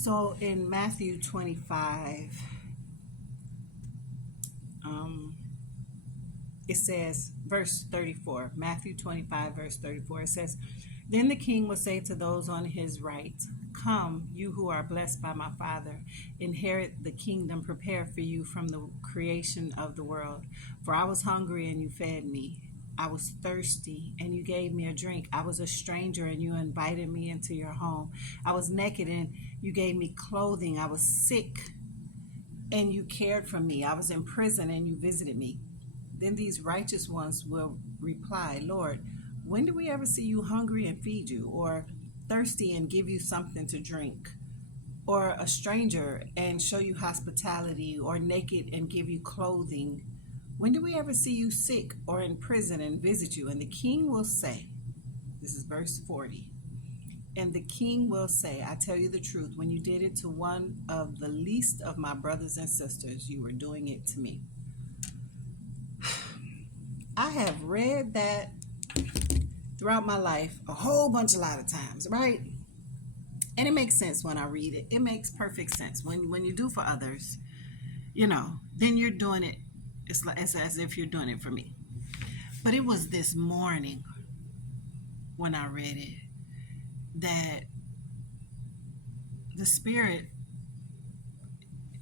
So in Matthew 25, it says, verse 34, Matthew 25, verse 34, it says, "Then the king will say to those on his right, 'Come, you who are blessed by my Father, inherit the kingdom prepared for you from the creation of the world. For I was hungry and you fed me. I was thirsty and you gave me a drink. I was a stranger and you invited me into your home. I was naked and you gave me clothing. I was sick and you cared for me. I was in prison and you visited me.' Then these righteous ones will reply, 'Lord, when did we ever see you hungry and feed you, or thirsty and give you something to drink, or a stranger and show you hospitality, or naked and give you clothing? When did we ever see you sick or in prison and visit you?' And the king will say," this is verse 40, "and the king will say, 'I tell you the truth, when you did it to one of the least of my brothers and sisters, you were doing it to me.'" I have read that throughout my life a lot of times, right? And it makes sense when I read it. It makes perfect sense. When you do for others, then you're doing it. It's as if you're doing it for me. But it was this morning when I read it that the Spirit,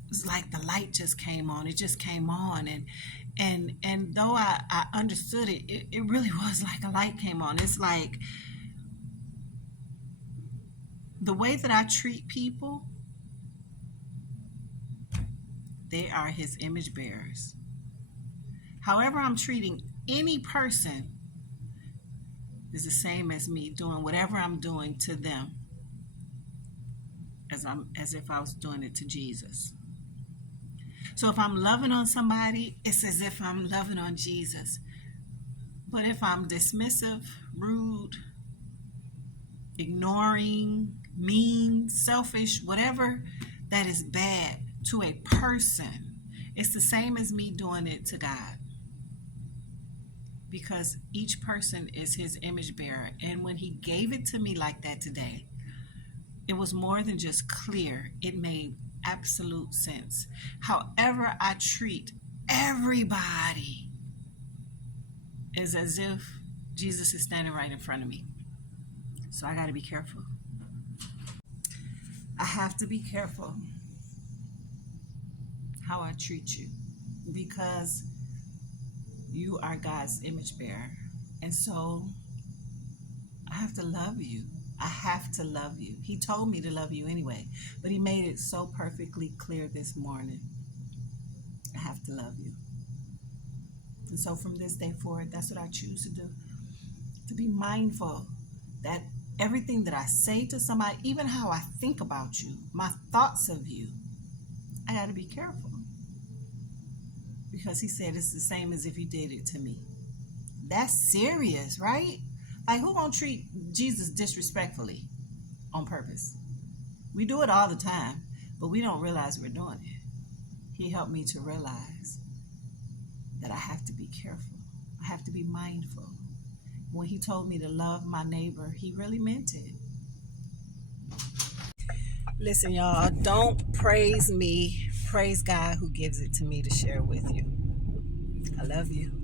it's like the light just came on. It just came on, and though I understood it, it really was like a light came on. It's like the way that I treat people, they are his image bearers. However I'm treating any person is the same as me doing whatever I'm doing to them as if I was doing it to Jesus. So if I'm loving on somebody, it's as if I'm loving on Jesus. But if I'm dismissive, rude, ignoring, mean, selfish, whatever that is bad to a person, it's the same as me doing it to God. Because each person is his image bearer. And when he gave it to me like that today, it was more than just clear. It made absolute sense. However I treat everybody is as if Jesus is standing right in front of me. So I got to be careful. I have to be careful how I treat you, because you are God's image bearer. And so I have to love you. I have to love you. He told me to love you anyway, but he made it so perfectly clear this morning. I have to love you. And so from this day forward, that's what I choose to do. To be mindful that everything that I say to somebody, even how I think about you, my thoughts of you, I got to be careful. Because he said it's the same as if you did it to me. That's serious, right? Like, who gonna treat Jesus disrespectfully on purpose? We do it all the time, but we don't realize we're doing it. He helped me to realize that I have to be careful. I have to be mindful. When he told me to love my neighbor, he really meant it. Listen, y'all, don't praise me. Praise God who gives it to me to share with you. I love you.